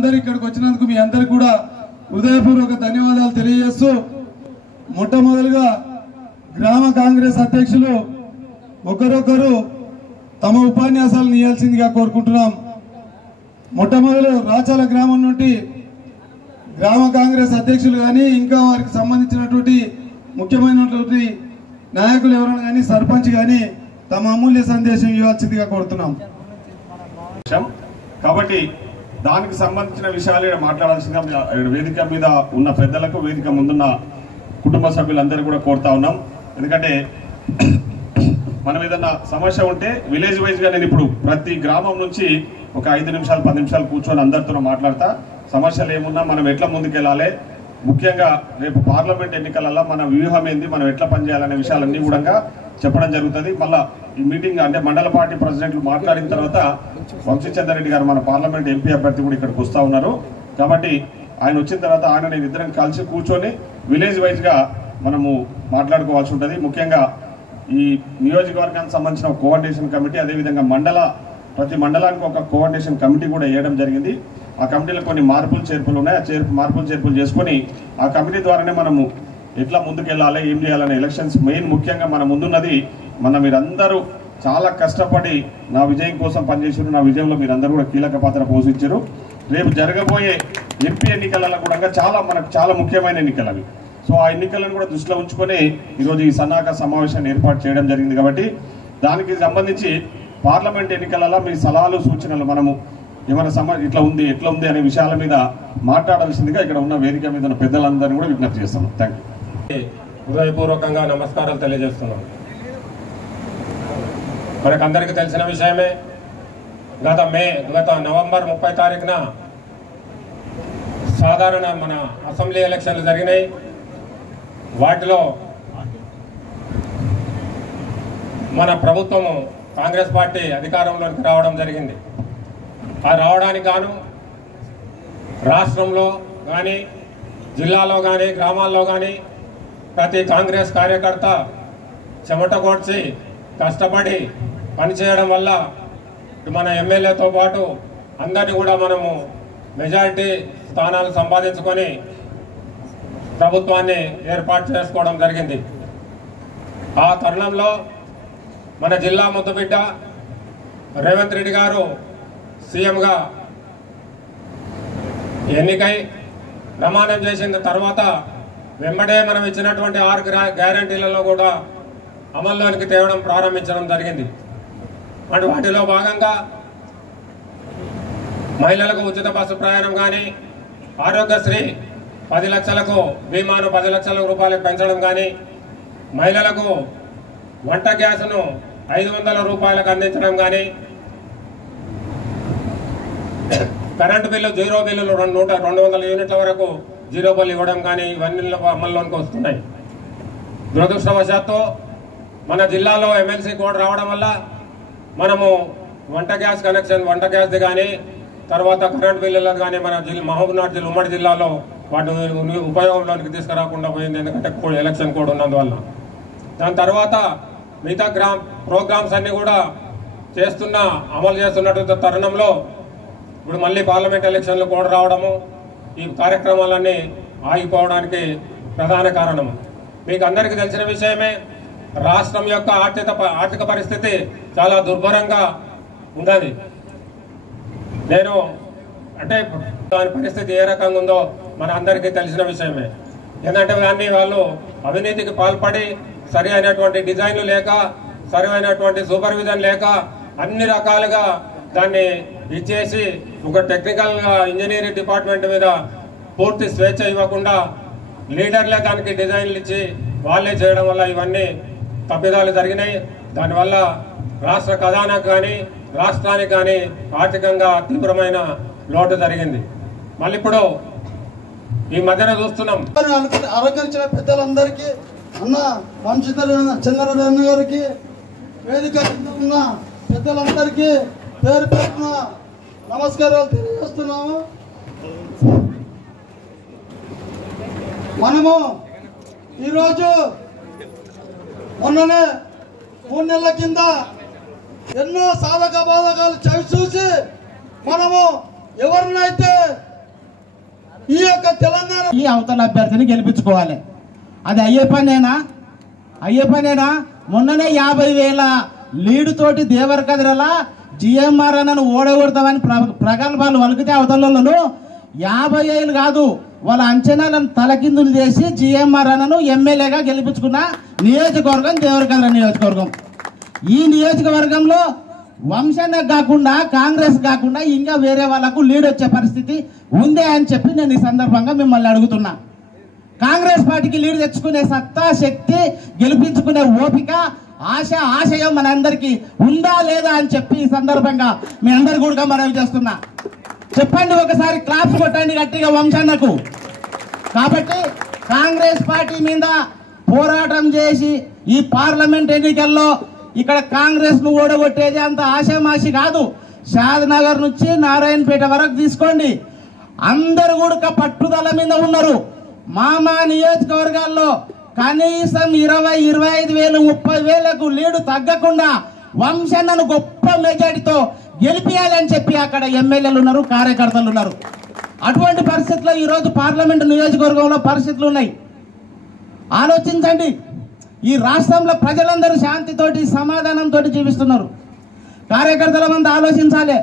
అందరూ ఇక్కడికి వచ్చినందుకు మీ అందరికి కూడా హృదయపూర్వక ధన్యవాదాలు తెలియజేస్తూ మొట్టమొదలుగా గ్రామ కాంగ్రెస్ అధ్యక్షులు ఒకరొకరు తమ ఉపన్యాసాలను ఇవ్వాల్సిందిగా కోరుకుంటున్నాం. మొట్టమొదలు రాచాల గ్రామం నుండి గ్రామ కాంగ్రెస్ అధ్యక్షులు కానీ ఇంకా వారికి సంబంధించినటువంటి ముఖ్యమైనటువంటి నాయకులు ఎవరైనా కానీ సర్పంచ్ కానీ తమ అమూల్య సందేశం ఇవ్వాల్సిందిగా కోరుతున్నాం. కాబట్టి దానికి సంబంధించిన విషయాలు మాట్లాడాల్సిందిగా వేదిక మీద ఉన్న పెద్దలకు వేదిక ముందున్న కుటుంబ సభ్యులందరూ కూడా కోరుతా ఉన్నాం. ఎందుకంటే మనం ఏదన్నా సమస్య ఉంటే విలేజ్ వైజ్ గా నేను ఇప్పుడు ప్రతి గ్రామం నుంచి ఒక 5 నిమిషాలు 10 నిమిషాలు కూర్చొని అందరితో మాట్లాడతా. సమస్యలు ఏమున్నా మనం ఎట్లా ముందుకెళ్ళాలి, ముఖ్యంగా రేపు పార్లమెంట్ ఎన్నికలలో మన వ్యూహం ఏంది, మనం ఎట్లా పనిచేయాలనే విషయాలన్నీ కూడా చెప్పడం జరుగుతుంది. మళ్ళా ఈ మీటింగ్ అంటే మండల పార్టీ ప్రెసిడెంట్లు మాట్లాడిన తర్వాత వంశీచంద్ర రెడ్డి గారు మన పార్లమెంట్ ఎంపీ అభ్యర్థి కూడా ఇక్కడికి వస్తూ ఉన్నారు. కాబట్టి ఆయన వచ్చిన తర్వాత ఆయన నేను ఇద్దరం కలిసి కూర్చొని విలేజ్ వైజ్ గా మనము మాట్లాడుకోవాల్సి ఉంటుంది. ముఖ్యంగా ఈ నియోజకవర్గానికి సంబంధించిన కోఆర్డినేషన్ కమిటీ, అదేవిధంగా ప్రతి మండలానికి ఒక కోఆర్డినేషన్ కమిటీ కూడా వేయడం జరిగింది. ఆ కమిటీలో కొన్ని మార్పులు చేర్పులు ఉన్నాయి. ఆ మార్పులు చేర్పులు చేసుకొని ఆ కమిటీ ద్వారానే మనము ఎట్లా ముందుకెళ్ళాలి, ఏం చేయాలనే ఎలక్షన్స్ మెయిన్ ముఖ్యంగా మన ముందున్నది. మీరందరూ చాలా కష్టపడి నా విజయం కోసం పనిచేసారు. నా విజయంలో మీరందరూ కూడా కీలక పాత్ర పోషించారు. రేపు జరగబోయే ఎంపీ ఎన్నికలలో కూడా మనకు చాలా ముఖ్యమైన ఎన్నికలు అవి. సో ఆ ఎన్నికలను కూడా దృష్టిలో ఉంచుకొని ఈరోజు ఈ సన్నాహక సమావేశాన్ని ఏర్పాటు చేయడం జరిగింది. కాబట్టి దానికి సంబంధించి పార్లమెంట్ ఎన్నికలలో మీ సలహాలు సూచనలు మనము ఏమైనా ఎట్లా ఉంది అనే విషయాల మీద మాట్లాడాల్సిందిగా ఇక్కడ ఉన్న వేదిక మీద ఉన్న పెద్దలందరినీ కూడా విజ్ఞప్తి చేస్తున్నాం. Thank you. హృదయపూర్వకంగా నమస్కారాలు తెలియజేస్తున్నాం. మనకందరికీ తెలిసిన విషయమే, గత నవంబర్ 30 తారీఖున సాధారణ మన అసెంబ్లీ ఎలక్షన్లు జరిగినాయి. వాటిలో మన ప్రభుత్వము కాంగ్రెస్ పార్టీ అధికారంలోకి రావడం జరిగింది. ఆ రావడానికి గాను రాష్ట్రంలో కానీ జిల్లాలో కానీ గ్రామాల్లో కానీ ప్రతి కాంగ్రెస్ కార్యకర్త చెమట కోడ్చి కష్టపడి పనిచేయడం వల్ల మన ఎమ్మెల్యేతో పాటు అందరినీ కూడా మనము మెజారిటీ స్థానాలు సంపాదించుకొని ప్రభుత్వాన్ని ఏర్పాటు చేసుకోవడం జరిగింది. ఆ తరుణంలో మన జిల్లా ముద్దుబిడ్డ రేవంత్ రెడ్డి గారు సీఎంగా ఎన్నికై ప్రమాణం చేసిన తర్వాత వెంబడే మనం ఇచ్చినటువంటి 6 గ్యారంటీలలో కూడా అమల్లోనికి తేవడం ప్రారంభించడం జరిగింది. అంటే వాటిలో భాగంగా మహిళలకు ఉచిత బస్సు ప్రయాణం కానీ, ఆరోగ్యశ్రీ 10 లక్షలకు బీమాను 10 లక్షల రూపాయలకు పెంచడం కానీ, మహిళలకు వంట గ్యాస్ను 500 రూపాయలకు అందించడం కానీ, కరెంటు బిల్లు 0 బిల్లులు 200 యూనిట్ల వరకు 0 బిల్లు ఇవ్వడం కానీ ఇవన్నీ అమల్లోనికి వస్తున్నాయి. దురదృష్టవశాత్తు మన జిల్లాలో ఎమ్మెల్సీ కోడ్ రావడం వల్ల మనము వంట గ్యాస్ది కానీ తర్వాత కరెంటు బిల్లులకు కానీ మన మహబూబ్నగర్ జిల్లా ఉమ్మడి జిల్లాలో వాటి ఉపయోగంలోనికి తీసుకురాకుండా పోయింది. ఎందుకంటే ఎలక్షన్ కోడ్ ఉన్నందువల్ల. దాని తర్వాత మిగతా ప్రోగ్రామ్స్ అన్ని కూడా అమలు చేస్తున్నటువంటి తరుణంలో ఇప్పుడు మళ్ళీ పార్లమెంట్ ఎలక్షన్లు కూడా రావడము, ఈ కార్యక్రమాలన్నీ ఆగిపోవడానికి ప్రధాన కారణం. మీకు అందరికీ తెలిసిన విషయమే, రాష్ట్రం యొక్క ఆర్థిక పరిస్థితి చాలా దుర్భరంగా ఉన్నది. నేను అంటే దాని పరిస్థితి ఏ రకంగా ఉందో మన అందరికీ తెలిసిన విషయమే. ఎందుకంటే వాళ్ళు అవినీతికి పాల్పడి సరి అయినటువంటి డిజైన్లు లేక, సరి అయినటువంటి సూపర్విజన్ లేక అన్ని రకాలుగా దాన్ని ఇచ్చేసి ఒక టెక్నికల్ గా ఇంజనీరింగ్ డిపార్ట్మెంట్ మీద పూర్తి స్వేచ్ఛ ఇవ్వకుండా లీడర్లే దానికి డిజైన్లు ఇచ్చి వాళ్ళే చేయడం వల్ల ఇవన్నీ తప్పిదాలు జరిగినాయి. దానివల్ల రాష్ట్ర ఖజానాకు కానీ రాష్ట్రానికి కానీ ఆర్థికంగా తీవ్రమైన లోటు జరిగింది. మళ్ళీ ఇప్పుడు ఈ మధ్యన చూస్తున్నాం. అలంకరించిన పెద్దలందరికీ, అన్న వంశీచంద్ర అన్న గారికి, వేదిక ఉన్న పెద్దలందరికీ పేరు పేరున నమస్కారాలు తెలియజేస్తున్నాము. మనము ఈరోజు మొన్ననే 3 నెలల కింద ఎన్నో సాధక బాధకాలు చవి చూసి మనము ఎవరినైతే తెలంగాణ ఈ అవతల అభ్యర్థిని గెలిపించుకోవాలి. అది అయ్యే పనేనా? మొన్ననే 50,000 లీడ్ తోటి దేవరకద్రలా జిఎంఆర్ అన్నను ఓడగొడతామని ప్రగల్భాలు వలికితే అవతలలో 50,000 కాదు, వాళ్ళ అంచనాలను తలకిందులు చేసి జిఎంఆర్ అన్నను ఎమ్మెల్యేగా గెలిపించుకున్న నియోజకవర్గం దేవరకద్ర నియోజకవర్గం. ఈ నియోజకవర్గంలో వంశన్న కాకుండా కాంగ్రెస్ కాకుండా ఇంకా వేరే వాళ్ళకు లీడ్ వచ్చే పరిస్థితి ఉందే అని చెప్పి నేను ఈ సందర్భంగా మిమ్మల్ని అడుగుతున్నా. కాంగ్రెస్ పార్టీకి లీడ్ తెచ్చుకునే సత్తా, శక్తి, గెలిపించుకునే ఓపిక, ఆశయం మనందరికీ ఉందా లేదా అని చెప్పి ఈ సందర్భంగా మీ అందరు కూడా మనవి చేస్తున్నా. చెప్పండి, ఒకసారి క్లాప్స్ కొట్టండి గట్టిగా వంశన్నకు. కాబట్టి కాంగ్రెస్ పార్టీ మీద పోరాటం చేసి ఈ పార్లమెంట్ ఎన్నికల్లో ఇక్కడ కాంగ్రెస్ ను ఓడగొట్టేది అంత ఆశామాషి కాదు. షాద్నగర్ నుంచి నారాయణపేట వరకు తీసుకోండి, అందరు కూడా పట్టుదల మీద ఉన్నారు. మా నియోజకవర్గాల్లో కనీసం 20-25,000 30,000కు లీడు తగ్గకుండా వంశన్నను గొప్ప మెజారిటీతో గెలిపియాలని చెప్పి అక్కడ ఎమ్మెల్యేలు ఉన్నారు, కార్యకర్తలు ఉన్నారు. అటువంటి పరిస్థితుల్లో ఈరోజు పార్లమెంటు నియోజకవర్గంలో పరిస్థితులు ఉన్నాయి. ఆలోచించండి, ఈ రాష్ట్రంలో ప్రజలందరూ శాంతితోటి సమాధానంతో జీవిస్తున్నారు. కార్యకర్తల మంది ఆలోచించాలి.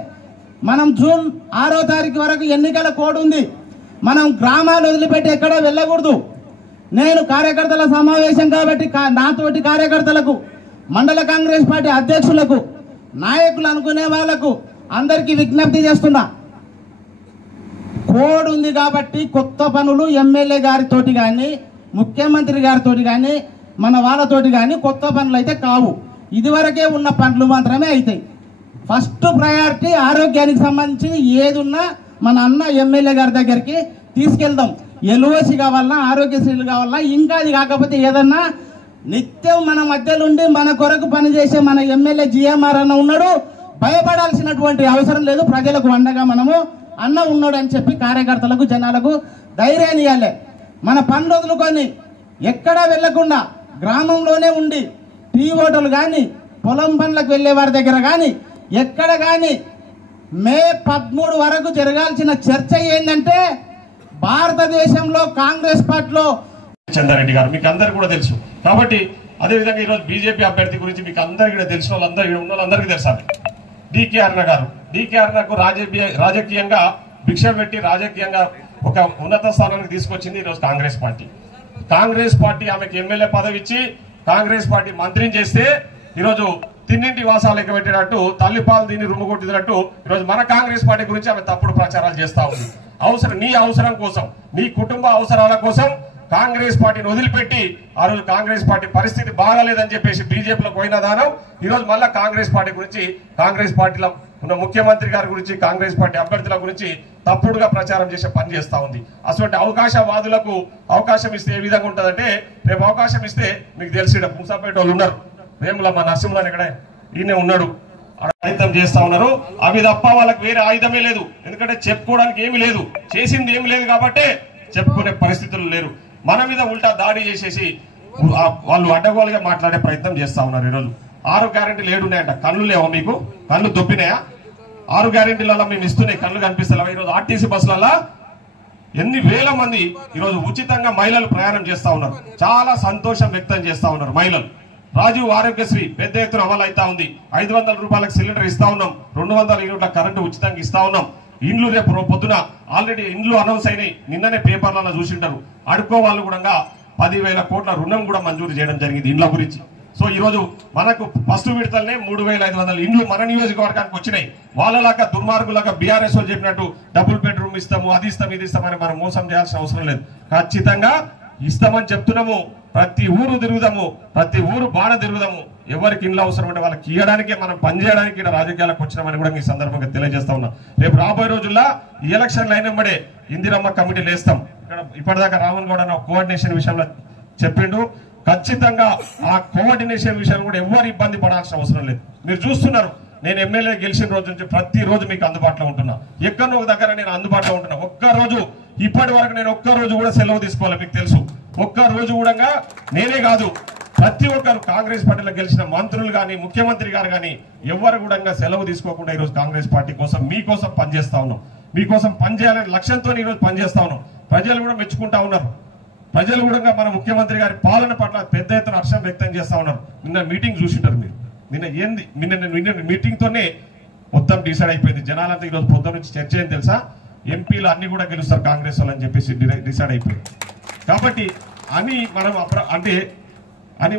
మనం జూన్ 6వ తారీఖు వరకు ఎన్నికల కోడ్ ఉంది. మనం గ్రామాలు వదిలిపెట్టి ఎక్కడా వెళ్ళకూడదు. నేను కార్యకర్తల సమావేశం కాబట్టి నాతోటి కార్యకర్తలకు, మండల కాంగ్రెస్ పార్టీ అధ్యక్షులకు, నాయకులు అనుకునే వాళ్లకు అందరికీ విజ్ఞప్తి చేస్తున్నా. కోడ్ ఉంది కాబట్టి కొత్త పనులు ఎమ్మెల్యే గారితోటి కానీ ముఖ్యమంత్రి గారితో కానీ మన వాళ్ళతోటి కానీ కొత్త పనులు అయితే కావు. ఇదివరకే ఉన్న పనులు మాత్రమే అవుతాయి. ఫస్ట్ ప్రయారిటీ ఆరోగ్యానికి సంబంధించి ఏది ఉన్నా మన అన్న ఎమ్మెల్యే గారి దగ్గరికి తీసుకెళ్దాం. ఎల్ఓసి కావాలన్నా, ఆరోగ్యశ్రీలు కావాలన్నా, ఇంకా అది కాకపోతే ఏదన్నా నిత్యం మన మధ్యలోండి మన కొరకు పనిచేసే మన ఎమ్మెల్యే జిఎంఆర్ అన్న ఉన్నాడు. భయపడాల్సినటువంటి అవసరం లేదు. ప్రజలకు అండగా మనము అన్న ఉన్నాడు అని చెప్పి కార్యకర్తలకు, జనాలకు ధైర్యాన్ని ఇవ్వాలి. మన పనులు వదులుకొని ఎక్కడా వెళ్లకుండా గ్రామంలోనే ఉండి టీ హోటల్ కానీ, పొలం పనులకు వెళ్లే వారి దగ్గర కానీ, ఎక్కడ కానీ మే 13 వరకు జరగాల్సిన చర్చ ఏంటంటే భారతదేశంలో కాంగ్రెస్ పార్టీలో చంద్రారెడ్డి గారు మీకు అందరు కూడా తెలుసు. కాబట్టి అదేవిధంగా ఈరోజు బీజేపీ అభ్యర్థి గురించి మీకు అందరికీ కూడా తెలిసిన వాళ్ళందరూ ఉన్న వాళ్ళందరికీ తెలుసాలి. డికే అరుణ గారు. డికే అరుణకు రాజకీయంగా భిక్ష పెట్టి రాజకీయంగా ఒక ఉన్నత స్థానానికి తీసుకొచ్చింది ఈరోజు కాంగ్రెస్ పార్టీ. కాంగ్రెస్ పార్టీ ఆమెకు ఎమ్మెల్యే పదవి ఇచ్చి కాంగ్రెస్ పార్టీ మంత్రిని చేస్తే ఈరోజు తిన్నింటి వాసాలు ఎక్క పెట్టినట్టు, తల్లిపాలు దీన్ని రుమ్ము కొట్టినట్టు ఈరోజు మన కాంగ్రెస్ పార్టీ గురించి ఆమె తప్పుడు ప్రచారాలు చేస్తా ఉంది. నీ అవసరం కోసం, నీ కుటుంబ అవసరాల కోసం కాంగ్రెస్ పార్టీని వదిలిపెట్టి ఆ రోజు కాంగ్రెస్ పార్టీ పరిస్థితి బాగాలేదని చెప్పేసి బీజేపీలో పోయిన దానం ఈరోజు మళ్ళా కాంగ్రెస్ పార్టీ గురించి, కాంగ్రెస్ పార్టీలో ఉన్న ముఖ్యమంత్రి గారి గురించి, కాంగ్రెస్ పార్టీ అభ్యర్థుల గురించి తప్పుడుగా ప్రచారం చేసే పని చేస్తా ఉంది. అటువంటి అవకాశవాదులకు అవకాశం ఇస్తే ఏ విధంగా ఉంటుందంటే, రేపు అవకాశం ఇస్తే మీకు తెలిసి పుంసాపేట వాళ్ళు ఉన్నారు, వేముల మా నరసింహులని ఇక్కడ ఈయన ఉన్నాడు, ప్రయత్నం చేస్తా ఉన్నారు. అవి తప్ప వాళ్ళకి వేరే ఆయుధమే లేదు. ఎందుకంటే చెప్పుకోవడానికి ఏమి లేదు, చేసింది ఏమి లేదు కాబట్టి చెప్పుకునే పరిస్థితులు లేరు. మన మీద ఉల్టా దాడి చేసేసి వాళ్ళు అడ్డగోలుగా మాట్లాడే ప్రయత్నం చేస్తా ఉన్నారు. ఈరోజు 6 గ్యారెంటీలు ఏడున్నాయంట. కళ్ళు లేవా మీకు? కళ్ళు దొప్పినాయా? 6 గ్యారెంటీలలో మేము ఇస్తున్నాయి, కళ్ళు కనిపిస్తావా? ఈరోజు ఆర్టీసీ బస్సులలో ఎన్ని వేల మంది ఈరోజు ఉచితంగా మహిళలు ప్రయాణం చేస్తా ఉన్నారు. చాలా సంతోషం వ్యక్తం చేస్తా ఉన్నారు మహిళలు. రాజీవ్ ఆరోగ్యశ్రీ పెద్ద ఎత్తున అమలు అవుతా ఉంది. 500 రూపాయలకు సిలిండర్ ఇస్తా ఉన్నాం. 200 యూనిట్ల కరెంటు ఉచితంగా ఇస్తా ఉన్నాం. ఇండ్లు రేపు పొద్దున ఆల్రెడీ ఇండ్లు అనౌన్స్ అయినాయి, నిన్ననే పేపర్లలో చూసింటారు. అడుకో వాళ్ళు కూడా 10,000 కోట్ల రుణం కూడా మంజూరు చేయడం జరిగింది ఇండ్ల గురించి. సో ఈ రోజు మనకు ఫస్ట్ విడతలనే 3,500 ఇండ్లు మన నియోజకవర్గానికి వచ్చినాయి. వాళ్ళలాగా దుర్మార్గులాగా బీఆర్ఎస్ వాళ్ళు చెప్పినట్టు డబుల్ బెడ్రూమ్ ఇస్తాము, అది ఇస్తాం, ఇది ఇస్తామని మనం మోసం చేయాల్సిన అవసరం లేదు. ఖచ్చితంగా ఇస్తామని చెప్తున్నాము. ప్రతి ఊరు తిరుగుదాము, ప్రతి ఊరు బాణ తిరుగుదాము. ఎవరికి ఇండ్లు అవసరం అంటే వాళ్ళకి ఇవ్వడానికే మనం పనిచేయడానికి ఇక్కడ రాజకీయాలకు వచ్చినామని కూడా ఈ సందర్భంగా తెలియజేస్తా ఉన్నాం. రేపు రాబోయే రోజుల్లో ఈ ఎలక్షన్లు అయినప్పుడే ఇందిరమ్మ కమిటీలు వేస్తాం. ఇక్కడ ఇప్పటిదాకా రాహుల్ గౌడ్ కోఆర్డినేషన్ విషయంలో చెప్పిండు. ఖచ్చితంగా ఆ కోఆర్డినేషన్ విషయం కూడా ఎవరు ఇబ్బంది పడాల్సిన అవసరం లేదు. మీరు చూస్తున్నారు, నేను ఎమ్మెల్యే గెలిచిన రోజు నుంచి ప్రతిరోజు మీకు అందుబాటులో ఉంటున్నా. ఎక్కడో ఒక దగ్గర నేను అందుబాటులో ఉంటున్నా. ఒక్కరోజు ఇప్పటి వరకు నేను ఒక్కరోజు కూడా సెలవు తీసుకోవాలి. మీకు తెలుసు, ఒక్కరోజు కూడా నేనే కాదు, ప్రతి ఒక్కరు కాంగ్రెస్ పార్టీలో గెలిచిన మంత్రులు కానీ, ముఖ్యమంత్రి గారు కానీ ఎవరు కూడా సెలవు తీసుకోకుండా ఈరోజు కాంగ్రెస్ పార్టీ కోసం, మీకోసం పనిచేస్తా ఉన్నాం. మీకోసం పనిచేయాలనే లక్ష్యంతో ఈరోజు పనిచేస్తా ఉన్నాం. ప్రజలు కూడా మెచ్చుకుంటా ఉన్నారు. ప్రజలు కూడా మన ముఖ్యమంత్రి గారి పాలన పట్ల పెద్ద ఎత్తున హర్షం వ్యక్తం చేస్తా ఉన్నారు. నిన్న మీటింగ్ చూసింటారు మీరు. నిన్న మీటింగ్ తోనే మొత్తం డిసైడ్ అయిపోయింది. జనాలంతా ఈరోజు పొద్దున నుంచి చర్చ ఏం తెలుసా, ఎంపీలు అన్ని కూడా గెలుస్తారు కాంగ్రెస్ వాళ్ళు అని చెప్పేసి డిసైడ్ అయిపోయింది. కాబట్టి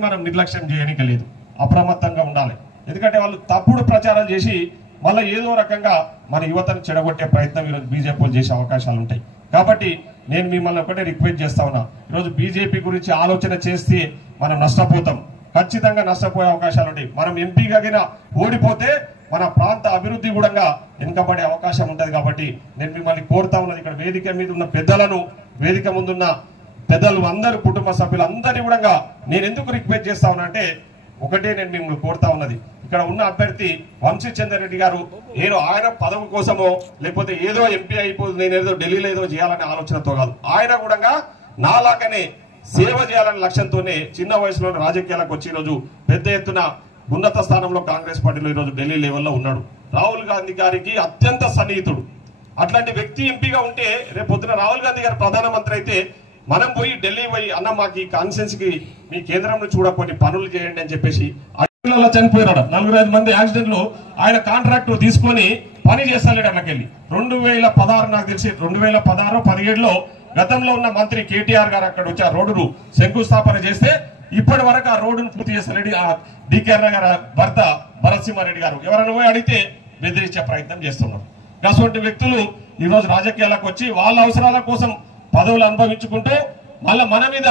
మనం నిర్లక్ష్యం చేయడానికి లేదు, అప్రమత్తంగా ఉండాలి. ఎందుకంటే వాళ్ళు తప్పుడు ప్రచారం చేసి మళ్ళీ ఏదో రకంగా మన యువతను చెడగొట్టే ప్రయత్నం ఈరోజు బీజేపీ వాళ్ళు చేసే అవకాశాలు ఉంటాయి. కాబట్టి నేను మిమ్మల్ని ఒకటే రిక్వెస్ట్ చేస్తా ఉన్నా, ఈరోజు బీజేపీ గురించి ఆలోచన చేస్తే మనం నష్టపోతాం, ఖచ్చితంగా నష్టపోయే అవకాశాలు ఉంటాయి. మనం ఎంపీగా ఓడిపోతే మన ప్రాంత అభివృద్ధి కూడా వెనుకబడే అవకాశం ఉంటుంది. కాబట్టి నేను మిమ్మల్ని కోరుతా ఉన్నది, ఇక్కడ వేదిక మీద ఉన్న పెద్దలను, వేదిక ముందున్న పెద్దలు అందరూ, కుటుంబ సభ్యులు అందరినీ కూడా నేను ఎందుకు రిక్వెస్ట్ చేస్తా ఉన్నా అంటే, ఒకటే నేను మిమ్మల్ని కోరుతా ఉన్నది, ఇక్కడ ఉన్న అభ్యర్థి వంశీచంద్రరెడ్డి గారు ఏదో ఆయన పదవి కోసమో లేకపోతే ఏదో ఎంపీ అయిపోతుంది, నేను ఏదో ఢిల్లీలో ఏదో చేయాలనే ఆలోచనతో కాదు, ఆయన కూడా నాలాగనే సేవ చేయాలనే లక్ష్యంతోనే చిన్న వయసులోనే రాజకీయాలకు వచ్చి ఈరోజు పెద్ద ఎత్తున ఉన్నత స్థానంలో కాంగ్రెస్ పార్టీలో ఈరోజు ఢిల్లీ లెవెల్లో ఉన్నాడు. రాహుల్ గాంధీ గారికి అత్యంత సన్నిహితుడు. అట్లాంటి వ్యక్తి ఎంపీగా ఉంటే రేపు పొద్దున రాహుల్ గాంధీ గారు ప్రధానమంత్రి అయితే మనం పోయి ఢిల్లీ పోయి అన్న మాకు ఈ కాన్ఫరెన్స్ కి మీ కేంద్రంలో చూడ కొన్ని పనులు చేయండి అని చెప్పేసి అలా చనిపోయినాడు. 4-5 మంది యాక్సిడెంట్ లో ఆయన కాంట్రాక్ట్ తీసుకొని పని చేస్తాడు. అట్లకెళ్ళి 2016 నాకు తెలిసి 2016-17లో గతంలో ఉన్న మంత్రి కేటీఆర్ గారు అక్కడ వచ్చి ఆ రోడ్డును శంకుస్థాపన చేస్తే ఇప్పటి వరకు ఆ రోడ్డును పూర్తి చేస్తాడు. ఆ డికేఆర్ గారి భర్త భరత్ సింహారెడ్డి గారు ఎవరైనా పోయి అడిగితే బెదిరించే ప్రయత్నం చేస్తున్నారు. అటువంటి వ్యక్తులు ఈ రోజు రాజకీయాలకు వచ్చి వాళ్ళ అవసరాల కోసం పదవులు అనుభవించుకుంటూ మళ్ళీ మన మీద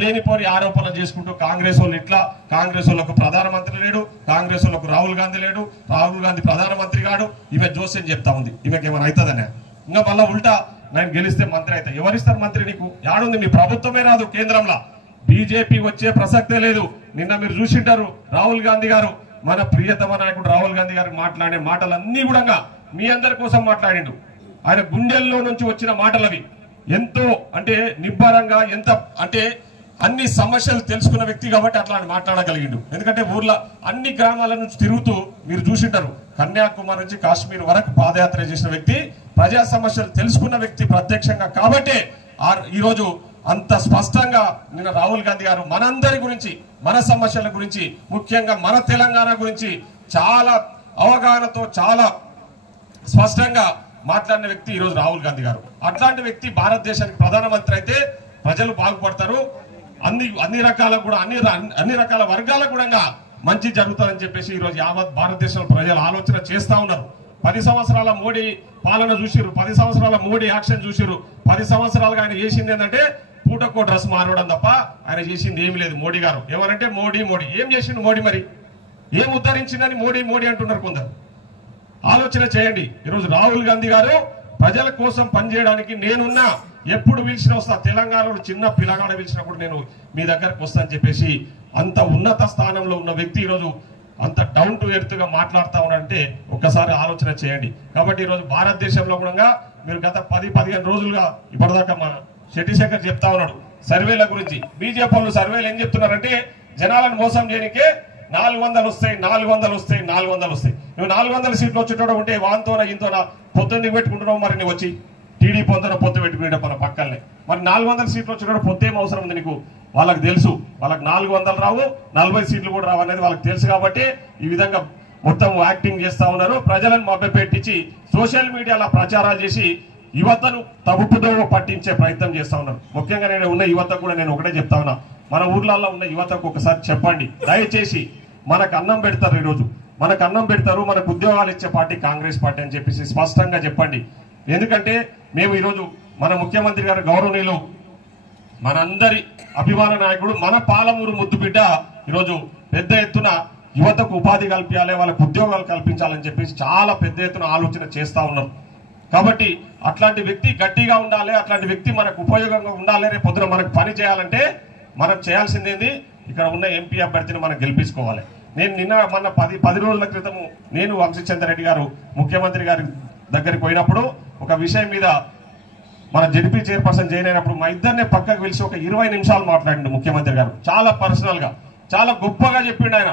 లేనిపోని ఆరోపణలు చేసుకుంటూ కాంగ్రెస్ వాళ్ళు ఇట్లా, కాంగ్రెస్ వాళ్ళకు ప్రధానమంత్రి లేడు, కాంగ్రెస్ వాళ్ళకు రాహుల్ గాంధీ లేడు, రాహుల్ గాంధీ ప్రధానమంత్రి కాడు, ఇవే జోస్యం చెప్తా ఉంది. ఇవకి ఏమైనా అవుతుందనే ఇంకా మళ్ళీ ఉల్టా నేను గెలిస్తే మంత్రి అవుతా. ఎవరిస్తారు మంత్రి? నీకు యాడుంది? మీ ప్రభుత్వమే రాదు కేంద్రంలో. బీజేపీ వచ్చే ప్రసక్తే లేదు. నిన్న మీరు చూసింటారు రాహుల్ గాంధీ గారు, మన ప్రియతమ నాయకుడు రాహుల్ గాంధీ గారు మాట్లాడే మాటలన్నీ కూడా మీ అందరి కోసం మాట్లాడిండు. ఆయన గుండెల్లో నుంచి వచ్చిన మాటలు అవి. ఎంతో అంటే నిబ్బరంగా, ఎంత అంటే అన్ని సమస్యలు తెలుసుకున్న వ్యక్తి కాబట్టి అట్లా మాట్లాడగలిగిండు. ఎందుకంటే ఊర్లో అన్ని గ్రామాల నుంచి తిరుగుతూ మీరు చూసింటారు, కన్యాకుమారి నుంచి కాశ్మీర్ వరకు పాదయాత్ర చేసిన వ్యక్తి, ప్రజా సమస్యలు తెలుసుకున్న వ్యక్తి ప్రత్యక్షంగా. కాబట్టే ఈరోజు అంత స్పష్టంగా నిన్న రాహుల్ గాంధీ గారు మనందరి గురించి, మన సమస్యల గురించి, ముఖ్యంగా మన తెలంగాణ గురించి చాలా అవగాహనతో చాలా స్పష్టంగా మాట్లాడిన వ్యక్తి ఈరోజు రాహుల్ గాంధీ గారు. అట్లాంటి వ్యక్తి భారతదేశానికి ప్రధానమంత్రి అయితే ప్రజలు బాగుపడతారు, అన్ని రకాల వర్గాలకు కూడా మంచి జరుగుతుందని చెప్పేసి ఈరోజు యావత్ భారతదేశంలో ప్రజలు ఆలోచన చేస్తా ఉన్నారు. 10 సంవత్సరాల మోడీ పాలన చూసిరు, 10 సంవత్సరాల మోడీ యాక్షన్ చూసిరు. 10 సంవత్సరాలుగా ఆయన చేసింది ఏంటంటే పూటకో డ్రెస్ మారవడం తప్ప ఆయన చేసింది ఏమి లేదు. మోడీ గారు ఏమనంటే మోడీ ఏం చేసిండు మోడీ? మరి ఏం ఉద్ధరించిందని మోడీ అంటున్నారు కొందరు. ఆలోచన చేయండి. ఈరోజు రాహుల్ గాంధీ గారు ప్రజల కోసం పనిచేయడానికి నేనున్నా, ఎప్పుడు పిలిచిన వస్తా, తెలంగాణలో చిన్న పిల్లగాడ పిలిచినప్పుడు నేను మీ దగ్గరకు వస్తా అని చెప్పేసి అంత ఉన్నత స్థానంలో ఉన్న వ్యక్తి ఈరోజు అంత డౌన్ టు ఎర్త్ గా మాట్లాడుతా ఉన్నారంటే ఒక్కసారి ఆలోచన చేయండి. కాబట్టి ఈరోజు భారతదేశంలో కూడా మీరు గత 10-15 రోజులుగా ఇప్పటిదాకా మన శెట్టిశేఖర్ చెప్తా ఉన్నాడు సర్వేల గురించి. బీజేపీ వాళ్ళు సర్వేలు ఏం చెప్తున్నారంటే జనాలను మోసం చేయనికే 400 వస్తాయి, 400 వస్తాయి, 400 వస్తాయి. నువ్వు 400 సీట్లు వచ్చేటోడు ఉంటే వాంతోనా ఇంతోనా పొద్దున్న పెట్టుకుంటున్నావు. మరి నువ్వు వచ్చి టీడీ పొద్దున పొత్తు పెట్టుకునే మన పక్కనే మరి 400 సీట్లు వచ్చేటోడు పొత్తేం అవసరం ఉంది నీకు? వాళ్ళకి తెలుసు, వాళ్ళకి 400 రావు, 40 సీట్లు కూడా రావు అనేది వాళ్ళకి తెలుసు. కాబట్టి ఈ విధంగా మొత్తం యాక్టింగ్ చేస్తా ఉన్నారు. ప్రజలను మభ్యపెట్టించి సోషల్ మీడియాలో ప్రచారాలు చేసి యువతను తప్పుదోవ పట్టించే ప్రయత్నం చేస్తా ఉన్నారు. ముఖ్యంగా నేను ఉన్న యువతకు కూడా నేను ఒకటే చెప్తా ఉన్నా, మన ఊర్లలో ఉన్న యువతకు ఒకసారి చెప్పండి, దయచేసి మనకు అన్నం పెడతారు, ఈరోజు మనకు అన్నం పెడతారు, మనకు ఉద్యోగాలు ఇచ్చే పార్టీ కాంగ్రెస్ పార్టీ అని చెప్పేసి స్పష్టంగా చెప్పండి. ఎందుకంటే మేము ఈరోజు మన ముఖ్యమంత్రి గారు గౌరవనీయులు, మనందరి అభిమాన నాయకుడు, మన పాలమూరు ముద్దు బిడ్డ ఈరోజు పెద్ద ఎత్తున యువతకు ఉపాధి కల్పించాలి, వాళ్ళకు ఉద్యోగాలు కల్పించాలని చెప్పేసి చాలా పెద్ద ఎత్తున ఆలోచన చేస్తా ఉన్నాం. కాబట్టి అట్లాంటి వ్యక్తి గట్టిగా ఉండాలి, అట్లాంటి వ్యక్తి మనకు ఉపయోగంగా ఉండాలి. రేపు పొద్దున మనకు పని చేయాలంటే మనం చేయాల్సిందేంది, ఇక్కడ ఉన్న ఎంపీ అభ్యర్థిని మనం గెలిపించుకోవాలి. నేను మొన్న 10 రోజుల క్రితము నేను వంశీచంద్రరెడ్డి గారు ముఖ్యమంత్రి గారి దగ్గరికి పోయినప్పుడు ఒక విషయం మీద మన జడ్పీ చైర్పర్సన్ జాయిన్ అయినప్పుడు మా ఇద్దరినే పక్కకు పిలిచి ఒక 20 నిమిషాలు మాట్లాడిండు ముఖ్యమంత్రి గారు. చాలా పర్సనల్ గా చాలా గొప్పగా చెప్పిండు ఆయన.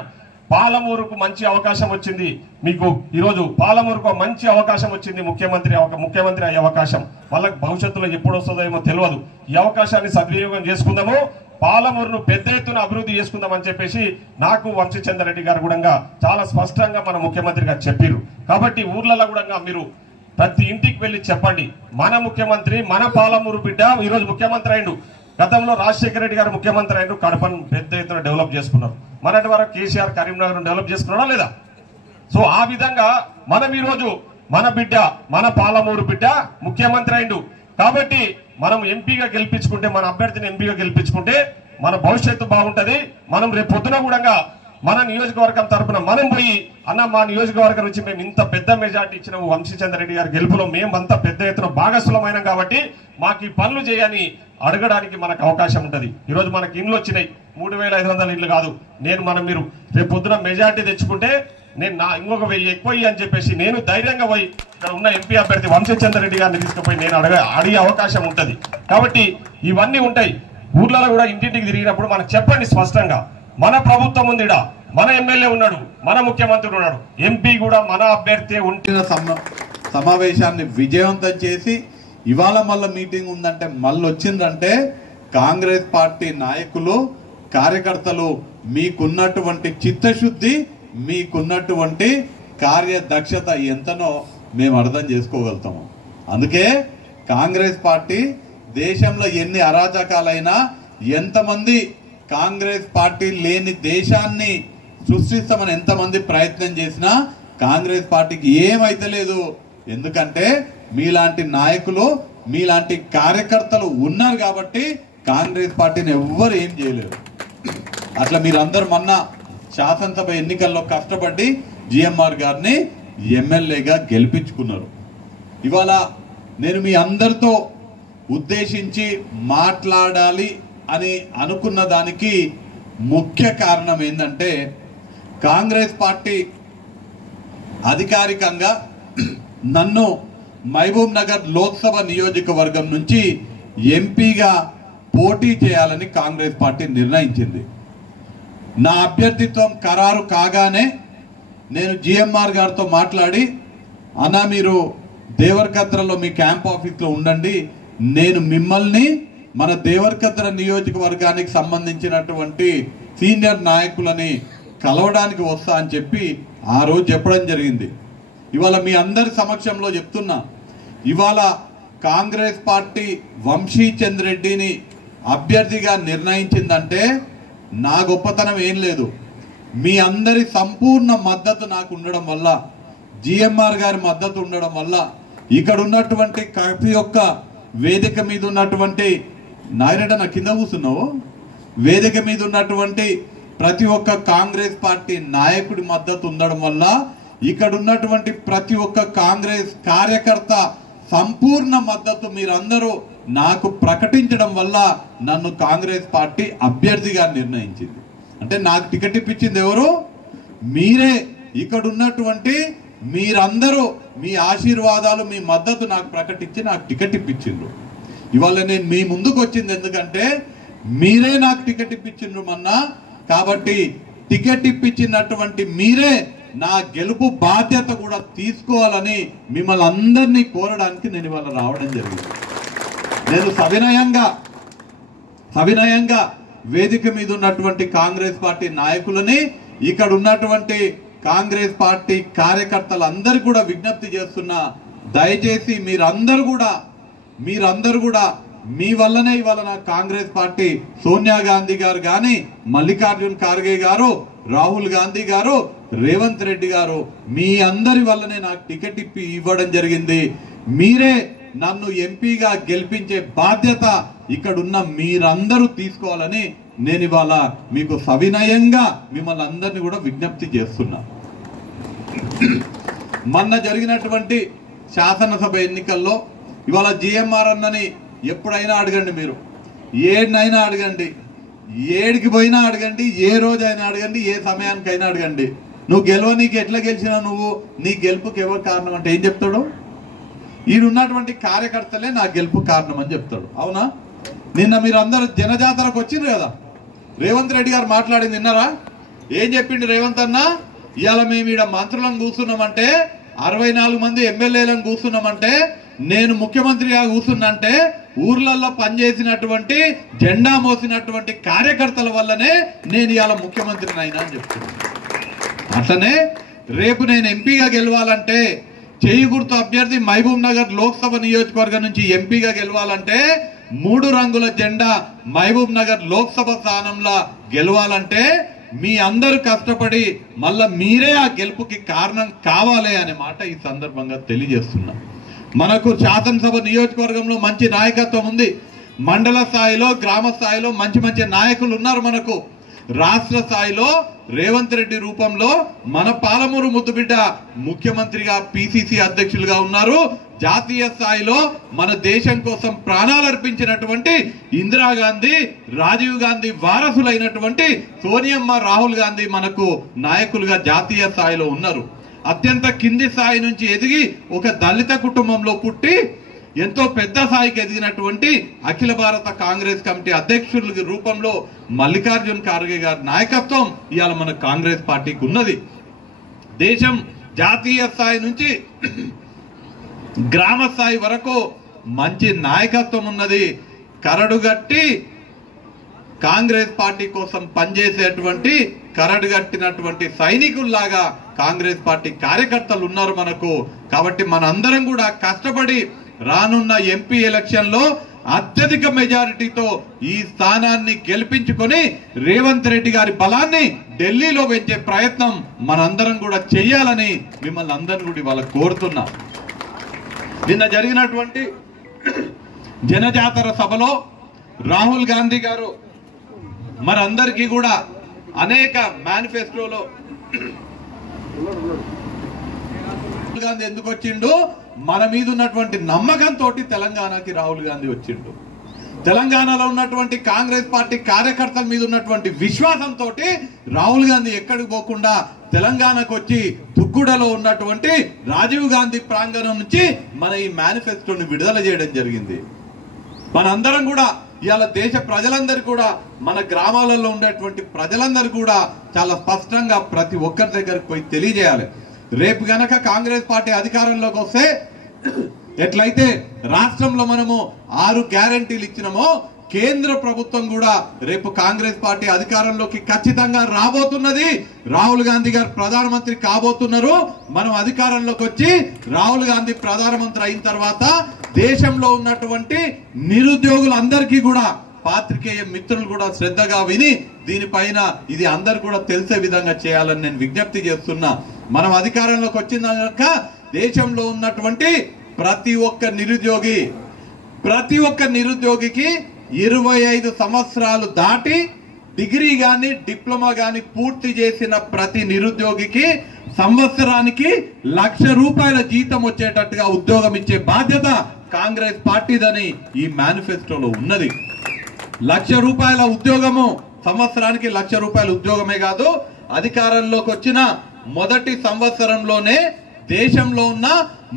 పాలమూరుకు మంచి అవకాశం వచ్చింది, మీకు ఈరోజు పాలమూరుకు మంచి అవకాశం వచ్చింది, ముఖ్యమంత్రి అయ్యే అవకాశం. వాళ్ళకి భవిష్యత్తులో ఎప్పుడు వస్తుందో ఏమో తెలియదు. ఈ అవకాశాన్ని సద్వినియోగం చేసుకుందాము, పాలమూరును పెద్ద ఎత్తున అభివృద్ధి చేసుకుందామని చెప్పేసి నాకు వంశీచంద్రరెడ్డి గారు కూడా చాలా స్పష్టంగా మన ముఖ్యమంత్రి గారు చెప్పారు. కాబట్టి ఊర్లలో కూడా మీరు ప్రతి ఇంటికి వెళ్లి చెప్పండి, మన ముఖ్యమంత్రి మన పాలమూరు బిడ్డ ఈరోజు ముఖ్యమంత్రి అయిండు. గతంలో రాజశేఖర రెడ్డి గారు ముఖ్యమంత్రి అయిండు, కడపను పెద్ద ఎత్తున డెవలప్ చేసుకున్నారు. మనటి వరకు కేసీఆర్ కరీంనగర్ డెవలప్ చేసుకున్నాడా లేదా? సో ఆ విధంగా మనం ఈరోజు మన బిడ్డ మన పాలమూరు బిడ్డ ముఖ్యమంత్రి అయిండు. కాబట్టి మనం ఎంపీగా గెలిపించుకుంటే, మన అభ్యర్థిని ఎంపీగా గెలిపించుకుంటే మన భవిష్యత్తు బాగుంటది. మనం రేపు పొద్దున కూడా మన నియోజకవర్గం తరఫున మనం పోయి అన్న మా నియోజకవర్గం నుంచి మేము ఇంత పెద్ద మెజార్టీ ఇచ్చిన వంశీచంద్రరెడ్డి గారి గెలుపులో మేమంతా పెద్ద ఎత్తున భాగస్వామైనాం కాబట్టి మాకు ఈ పనులు చేయని అడగడానికి మనకు అవకాశం ఉంటది. ఈరోజు మనకి ఇండ్లు వచ్చినాయి, 3500 ఇండ్లు కాదు. మీరు రేపు పొద్దున మెజార్టీ తెచ్చుకుంటే నేను ఇంకొక 1000 ఎక్కువ అని చెప్పేసి నేను ధైర్యంగా పోయి ఇక్కడ ఉన్న ఎంపీ అభ్యర్థి వంశీచంద్రరెడ్డి గారిని తీసుకుపోయి నేను అడిగే అవకాశం ఉంటది. కాబట్టి ఇవన్నీ ఉంటాయి. ఊర్లలో కూడా ఇంటింటికి తిరిగినప్పుడు మనకు చెప్పండి స్పష్టంగా, మన ప్రభుత్వం ఉంది, మన ఎమ్మెల్యే ఉన్నాడు, మన ముఖ్యమంత్రి ఉన్నాడు, ఎంపీ కూడా మన అభ్యర్థి ఉంటే సమావేశాన్ని విజయవంతం చేసి ఇవాళ మళ్ళీ మీటింగ్ ఉందంటే మళ్ళీ వచ్చిందంటే కాంగ్రెస్ పార్టీ నాయకులు కార్యకర్తలు మీకున్నటువంటి చిత్తశుద్ధి, మీకున్నటువంటి కార్యదక్షత ఎంతనో మేము అర్థం చేసుకోగలుగుతాము. అందుకే కాంగ్రెస్ పార్టీ దేశంలో ఎన్ని అరాచకాలైనా, ఎంతమంది కాంగ్రెస్ పార్టీ లేని దేశాన్ని సృష్టిస్తామని ఎంతమంది ప్రయత్నం చేసినా కాంగ్రెస్ పార్టీకి ఏమైతే లేదు. ఎందుకంటే మీలాంటి నాయకులు, మీలాంటి కార్యకర్తలు ఉన్నారు కాబట్టి కాంగ్రెస్ పార్టీని ఎవ్వరు ఏం చేయలేరు. అట్లా మీరందరూ మొన్న శాసనసభ ఎన్నికల్లో కష్టపడి జిఎంఆర్ గారిని ఎమ్మెల్యేగా గెలిపించుకున్నారు. ఇవాళ నేను మీ అందరితో ఉద్దేశించి మాట్లాడాలి అని అనుకున్న దానికి ముఖ్య కారణం ఏంటంటే, కాంగ్రెస్ పార్టీ అధికారికంగా నన్ను మహబూబ్ నగర్ లోక్సభ నియోజకవర్గం నుంచి ఎంపీగా పోటీ చేయాలని కాంగ్రెస్ పార్టీ నిర్ణయించింది. నా అభ్యర్థిత్వం ఖరారు కాగానే నేను జిఎంఆర్ గారితో మాట్లాడి, అన్నా మీరు దేవరకద్రలో మీ క్యాంప్ ఆఫీస్లో ఉండండి, నేను మిమ్మల్ని మన దేవరకద్ర నియోజకవర్గానికి సంబంధించినటువంటి సీనియర్ నాయకులని కలవడానికి వస్తా అని చెప్పి ఆ రోజు చెప్పడం జరిగింది. ఇవాళ మీ అందరి సమక్షంలో చెప్తున్నా, ఇవాళ కాంగ్రెస్ పార్టీ వంశీచంద్రరెడ్డిని అభ్యర్థిగా నిర్ణయించిందంటే నా గొప్పతనం ఏం లేదు, మీ అందరి సంపూర్ణ మద్దతు నాకు ఉండడం వల్ల, జిఎంఆర్ గారి మద్దతు ఉండడం వల్ల, ఇక్కడ ఉన్నటువంటి ప్రతి ఒక్క వేదిక మీద ఉన్నటువంటి నాయరెడ్డ నా కింద కూర్చున్నావు, వేదిక మీద ఉన్నటువంటి ప్రతి ఒక్క కాంగ్రెస్ పార్టీ నాయకుడి మద్దతు ఉండడం వల్ల, ఇక్కడ ఉన్నటువంటి ప్రతి ఒక్క కాంగ్రెస్ కార్యకర్త సంపూర్ణ మద్దతు మీరందరూ నాకు ప్రకటించడం వల్ల నన్ను కాంగ్రెస్ పార్టీ అభ్యర్థిగా నిర్ణయించింది. అంటే నాకు టికెట్ ఇప్పించింది ఎవరు? మీరే. ఇక్కడ ఉన్నటువంటి మీరందరూ మీ ఆశీర్వాదాలు, మీ మద్దతు నాకు ప్రకటించి నాకు టికెట్ ఇప్పించిండ్రు. ఇవాళ నేను మీ ముందుకు వచ్చింది ఎందుకంటే మీరే నాకు టికెట్ ఇప్పించిండ్రు మొన్న. కాబట్టి టికెట్ ఇప్పించినటువంటి మీరే నా గెలుపు బాధ్యత కూడా తీసుకోవాలని మిమ్మల్ని అందరినీ కోరడానికి నేను ఇవాళ రావడం జరిగింది. నేను సవినయంగా వేదిక మీద ఉన్నటువంటి కాంగ్రెస్ పార్టీ నాయకులని, ఇక్కడ ఉన్నటువంటి కాంగ్రెస్ పార్టీ కార్యకర్తలందరూ కూడా విజ్ఞప్తి చేస్తున్నా, దయచేసి మీరందరూ కూడా మీ వల్లనే ఇవాళ నా కాంగ్రెస్ పార్టీ సోనియా గాంధీ గారు కానీ, మల్లికార్జున్ ఖార్గే గారు, రాహుల్ గాంధీ గారు, రేవంత్ రెడ్డి గారు, మీ అందరి వల్లనే నాకు టికెట్ ఇవ్వడం జరిగింది. మీరే నన్ను ఎంపీగా గెలిపించే బాధ్యత ఇక్కడున్న మీరందరూ తీసుకోవాలని నేను ఇవాళ మీకు సవినయంగా మిమ్మల్ని అందరినీ కూడా విజ్ఞప్తి చేస్తున్నా. మొన్న జరిగినటువంటి శాసనసభ ఎన్నికల్లో ఇవాళ జిఎంఆర్ అన్నని ఎప్పుడైనా అడగండి, మీరు ఏడినైనా అడగండి, ఏడికి పోయినా అడగండి, ఏ రోజైనా అడగండి, ఏ సమయానికైనా అడగండి, నువ్వు నీకు ఎట్లా గెలిచినా, నువ్వు నీ గెలుపుకి ఎవరు కారణం అంటే ఏం చెప్తాడు? ఈయనున్నటువంటి కార్యకర్తలే నా గెలుపు కారణం అని చెప్తాడు. అవునా? నిన్న మీరు అందరూ జనజాతరకు వచ్చిండ్రు కదా, రేవంత్ రెడ్డి గారు మాట్లాడింది విన్నారా? ఏం చెప్పిండు రేవంత్ అన్న? ఇవాళ మేము ఈడ మంత్రులను కూర్చున్నామంటే 64 మంది ఎమ్మెల్యేలను కూర్చున్నామంటే నేను ముఖ్యమంత్రిగా కూర్చున్నంటే ఊర్లలో పనిచేసినటువంటి జెండా మోసినటువంటి కార్యకర్తల వల్లనే నేను ఇవాళ ముఖ్యమంత్రిని అయినా అని చెప్తున్నాను. అట్లనే రేపు నేను ఎంపీగా గెలవాలంటే చేయి గుర్తు అభ్యర్థి మహబూబ్ నగర్ లోక్సభ నియోజకవర్గం నుంచి ఎంపీగా గెలవాలంటే 3 రంగుల జెండా మహబూబ్ నగర్ లోక్సభ స్థానంలో గెలవాలంటే మీ అందరూ కష్టపడి మళ్ళా మీరే ఆ గెలుపుకి కారణం కావాలి అనే మాట ఈ సందర్భంగా తెలియజేస్తున్నా. మనకు శాసనసభ నియోజకవర్గంలో మంచి నాయకత్వం ఉంది. మండల స్థాయిలో గ్రామ స్థాయిలో మంచి మంచి నాయకులు ఉన్నారు. మనకు రాష్ట్ర స్థాయిలో రేవంత్ రెడ్డి రూపంలో మన పాలమూరు ముద్దుబిడ్డ ముఖ్యమంత్రిగా పిసిసి అధ్యక్షులుగా ఉన్నారు. జాతీయ స్థాయిలో మన దేశం కోసం ప్రాణాలు అర్పించినటువంటి ఇందిరాగాంధీ, రాజీవ్ గాంధీ వారసులైనటువంటి సోనియమ్మ, రాహుల్ గాంధీ మనకు నాయకులుగా జాతీయ స్థాయిలో ఉన్నారు. అత్యంత కింది స్థాయి నుంచి ఎదిగి ఒక దళిత కుటుంబంలో పుట్టి ఎంతో పెద్ద స్థాయికి ఎదిగినటువంటి అఖిల భారత కాంగ్రెస్ కమిటీ అధ్యక్షుల రూపంలో మల్లికార్జున్ ఖార్గే గారి నాయకత్వం ఇవాళ మన కాంగ్రెస్ పార్టీకి ఉన్నది. దేశం జాతీయ స్థాయి నుంచి గ్రామ స్థాయి వరకు మంచి నాయకత్వం ఉన్నది. కరడుగట్టి కాంగ్రెస్ పార్టీ కోసం పనిచేసేటువంటి కరడుగట్టినటువంటి సైనికుల్లాగా కాంగ్రెస్ పార్టీ కార్యకర్తలు ఉన్నారు మనకు. కాబట్టి మనందరం కూడా కష్టపడి రానున్న ఎంపీ ఎలక్షన్ లో అత్యధిక మెజారిటీతో ఈ స్థానాన్ని గెలిపించుకొని రేవంత్ రెడ్డి గారి బలాన్ని ఢిల్లీలో పెంచే ప్రయత్నం మనందరం కూడా చేయాలని మిమ్మల్ని అందరినీ కూడా ఇవాళ కోరుతున్నా. నిన్న జరిగినటువంటి జనజాతర సభలో రాహుల్ గాంధీ గారు మనందరికీ కూడా అనేక మేనిఫెస్టోలో రాహుల్ గాంధీ ఎందుకు వచ్చిండు? మన మీద ఉన్నటువంటి నమ్మకంతో తెలంగాణకి రాహుల్ గాంధీ వచ్చిండు. తెలంగాణలో ఉన్నటువంటి కాంగ్రెస్ పార్టీ కార్యకర్తల మీద ఉన్నటువంటి విశ్వాసంతో రాహుల్ గాంధీ ఎక్కడికి పోకుండా తెలంగాణకు వచ్చి తుక్కుడలో ఉన్నటువంటి రాజీవ్ గాంధీ ప్రాంగణం నుంచి మన ఈ మేనిఫెస్టోని విడుదల చేయడం జరిగింది. మనందరం కూడా ఇవాళ దేశ ప్రజలందరూ కూడా మన గ్రామాలలో ఉండేటువంటి ప్రజలందరూ కూడా చాలా స్పష్టంగా ప్రతి ఒక్కరి దగ్గరికి పోయి తెలియజేయాలి. రేపు గనక కాంగ్రెస్ పార్టీ అధికారంలోకి వస్తే ఎట్లయితే రాష్ట్రంలో మనము 6 గ్యారంటీలు ఇచ్చినామో కేంద్ర ప్రభుత్వం కూడా రేపు కాంగ్రెస్ పార్టీ అధికారంలోకి ఖచ్చితంగా రాబోతున్నది. రాహుల్ గాంధీ గారు ప్రధానమంత్రి కాబోతున్నారు. మనం అధికారంలోకి వచ్చి రాహుల్ గాంధీ ప్రధానమంత్రి అయిన తర్వాత దేశంలో ఉన్నటువంటి నిరుద్యోగులందరికీ కూడా పాత్రికేయ మిత్రులు కూడా శ్రద్ధగా విని దీనిపైన ఇది అందరు కూడా తెలిసే విధంగా చేయాలని నేను విజ్ఞప్తి చేస్తున్నా. మనం అధికారంలోకి వచ్చినాక దేశంలో ఉన్నటువంటి ప్రతి ఒక్క నిరుద్యోగికి 25 సంవత్సరాలు దాటి డిగ్రీ గాని డిప్లొమా గాని పూర్తి చేసిన ప్రతి నిరుద్యోగికి సంవత్సరానికి ₹1,00,000 జీతం వచ్చేటట్టుగా ఉద్యోగం ఇచ్చే బాధ్యత కాంగ్రెస్ పార్టీదని ఈ మేనిఫెస్టోలో ఉన్నది. ₹1,00,000 ఉద్యోగము, సంవత్సరానికి ₹1,00,000 ఉద్యోగమే కాదు, అధికారంలోకి వచ్చిన మొదటి సంవత్సరంలోనే దేశంలో ఉన్న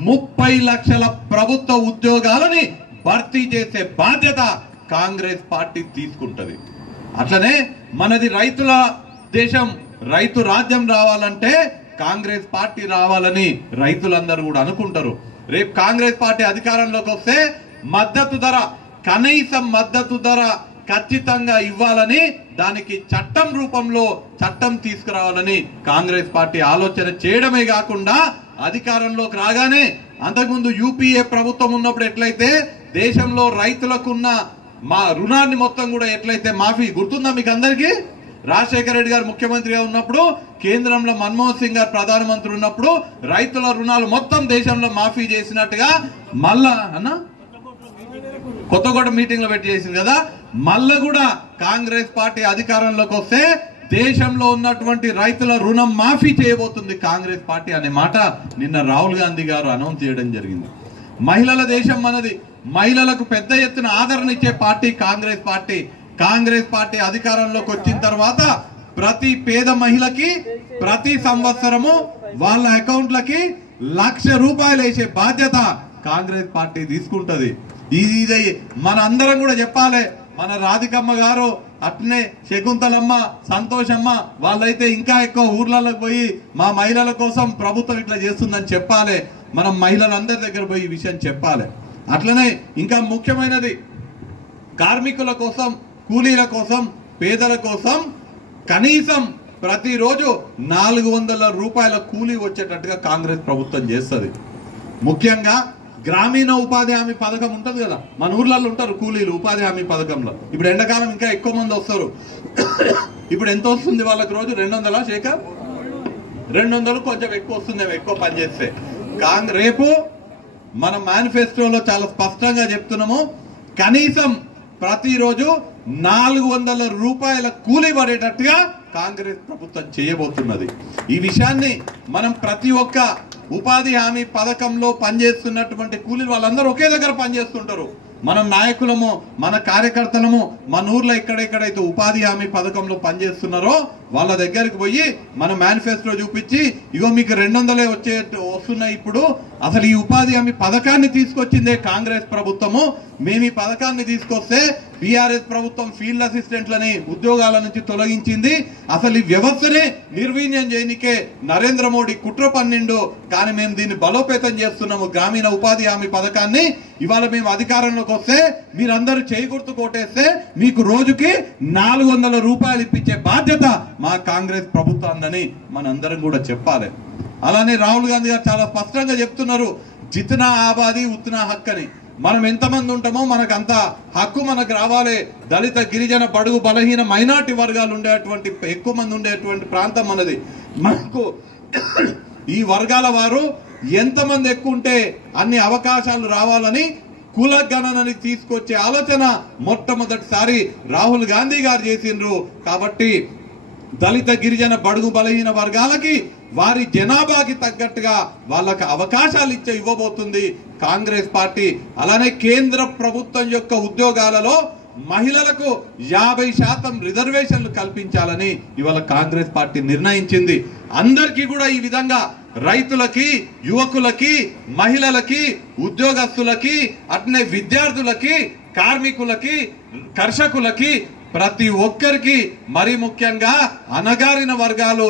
30 లక్షల ప్రభుత్వ ఉద్యోగాలని భర్తీ చేసే బాధ్యత కాంగ్రెస్ పార్టీ తీసుకుంటది. అట్లనే మనది రైతుల దేశం, రైతు రాజ్యం రావాలంటే కాంగ్రెస్ పార్టీ రావాలని రైతులందరూ కూడా అనుకుంటారు. రేపు కాంగ్రెస్ పార్టీ అధికారంలోకి వస్తే మద్దతు ధర, కనీస మద్దతు ధర ఖచ్చితంగా ఇవ్వాలని, దానికి చట్టం రూపంలో చట్టం తీసుకురావాలని కాంగ్రెస్ పార్టీ ఆలోచన చేయడమే కాకుండా అధికారంలోకి రాగానే అంతకుముందు యూపీఏ ప్రభుత్వం ఉన్నప్పుడు ఎట్లయితే దేశంలో రైతులకున్న మా రుణాన్ని మొత్తం కూడా ఎట్లయితే మాఫీ, గుర్తుందా మీకు అందరికీ? రాజశేఖర రెడ్డి గారు ముఖ్యమంత్రిగా ఉన్నప్పుడు, కేంద్రంలో మన్మోహన్ సింగ్ గారు ప్రధానమంత్రి ఉన్నప్పుడు రైతుల రుణాలు మొత్తం దేశంలో మాఫీ చేసినట్టుగా మళ్ళా కొత్తగూడ మీటింగ్ లో పెట్టి చేసింది కదా, మళ్ళా కూడా కాంగ్రెస్ పార్టీ అధికారంలోకి వస్తే దేశంలో ఉన్నటువంటి రైతుల రుణం మాఫీ చేయబోతుంది కాంగ్రెస్ పార్టీ అనే మాట నిన్న రాహుల్ గాంధీ గారు అనౌన్స్ చేయడం జరిగింది. మహిళల దేశం మనది, మహిళలకు పెద్ద ఎత్తున ఆదరణ ఇచ్చే party Congress party. Congress party అధికారంలోకి వచ్చిన తర్వాత ప్రతి పేద మహిళకి ప్రతి సంవత్సరము వాళ్ళ అకౌంట్లకి ₹1,00,000 వేసే బాధ్యత కాంగ్రెస్ పార్టీ తీసుకుంటది. ఇది మన అందరం కూడా చెప్పాలి. మన రాధికమ్మ గారు అట్నే శకుంతలమ్మ, సంతోషమ్మ వాళ్ళైతే ఇంకా ఎక్కువ ఊర్లలో పోయి మా మహిళల కోసం ప్రభుత్వం ఇట్లా చేస్తుందని చెప్పాలి. మనం మహిళలందరి దగ్గర పోయి ఈ విషయం చెప్పాలి. అట్లనే ఇంకా ముఖ్యమైనది కార్మికుల కోసం, కూలీల కోసం, పేదల కోసం కనీసం ప్రతిరోజు 400 రూపాయల కూలీ వచ్చేటట్టుగా కాంగ్రెస్ ప్రభుత్వం చేస్తుంది. ముఖ్యంగా గ్రామీణ ఉపాధి హామీ పథకం ఉంటుంది కదా, మన ఊర్లలో ఉంటారు కూలీలు ఉపాధి హామీ పథకంలో. ఇప్పుడు ఎండాకాలం ఇంకా ఎక్కువ మంది వస్తారు. ఇప్పుడు ఎంత వస్తుంది వాళ్ళకి రోజు? 200 శేఖర్? 200 కొంచెం ఎక్కువ వస్తుంది ఎక్కువ పనిచేస్తే. రేపు మన మేనిఫెస్టోలో చాలా స్పష్టంగా చెప్తున్నాము, కనీసం ప్రతిరోజు 400 రూపాయల కూలీ పడేటట్టుగా కాంగ్రెస్ ప్రభుత్వం చేయబోతున్నది. ఈ విషయాన్ని మనం ప్రతి ఒక్క ఉపాధి హామీ పథకంలో పనిచేస్తున్నటువంటి కూలీలు వాళ్ళందరూ ఒకే దగ్గర పనిచేస్తుంటారు. మనం నాయకులము, మన కార్యకర్తలము మన ఊర్లో ఎక్కడెక్కడైతే ఉపాధి హామీ పథకంలో పనిచేస్తున్నారో వాళ్ళ దగ్గరికి పోయి మన మేనిఫెస్టో చూపించి, ఇగో మీకు 200 వస్తున్నాయి. ఇప్పుడు అసలు ఈ ఉపాధి హామీ పథకాన్ని తీసుకొచ్చిందే కాంగ్రెస్ ప్రభుత్వము. మేము ఈ పథకాన్ని తీసుకొస్తే బీఆర్ఎస్ ప్రభుత్వం ఫీల్డ్ అసిస్టెంట్లని ఉద్యోగాల నుంచి తొలగించింది. అసలు ఈ వ్యవస్థనే నిర్వీర్యం చేయనికే నరేంద్ర మోడీ కుట్ర పన్నిండు. కానీ మేము దీన్ని బలోపేతం చేస్తున్నాము, గ్రామీణ ఉపాధి హామీ పథకాన్ని. ఇవాళ మేము అధికారంలోకి వస్తే మీరందరూ చేయి గుర్తు కొట్టేస్తే మీకు రోజుకి 400 రూపాయలు ఇప్పించే బాధ్యత మా కాంగ్రెస్ ప్రభుత్వాన్ని మనందరం కూడా చెప్పాలి. అలానే రాహుల్ గాంధీ గారు చాలా స్పష్టంగా చెప్తున్నారు, జితనా ఆబాదీ ఉత్నా హక్ అని. మనం ఎంతమంది ఉంటామో మనకు అంత హక్కు మనకు రావాలి. దళిత, గిరిజన, బడుగు, బలహీన, మైనార్టీ వర్గాలు ఉండేటువంటి ఎక్కువ మంది ఉండేటువంటి ప్రాంతం మనది. మనకు ఈ వర్గాల వారు ఎంతమంది ఎక్కువ ఉంటే అన్ని అవకాశాలు రావాలని కుల గణనని తీసుకొచ్చే ఆలోచన మొట్టమొదటిసారి రాహుల్ గాంధీ గారు చేసిండ్రు. కాబట్టి దళిత, గిరిజన, బడుగు, బలహీన వర్గాలకి వారి జనాభాకి తగ్గట్టుగా వాళ్ళకి అవకాశాలు ఇవ్వబోతుంది కాంగ్రెస్ పార్టీ. అలానే కేంద్ర ప్రభుత్వం యొక్క ఉద్యోగాలలో మహిళలకు 50% రిజర్వేషన్లు కల్పించాలని ఇవాళ కాంగ్రెస్ పార్టీ నిర్ణయించింది. అందరికీ కూడా ఈ విధంగా రైతులకి, యువకులకి, మహిళలకి, ఉద్యోగస్తులకి, అట్నే విద్యార్థులకి, కార్మికులకి, కర్షకులకి, ప్రతి ఒక్కరికి, మరి ముఖ్యంగా అణగారిన వర్గాలు,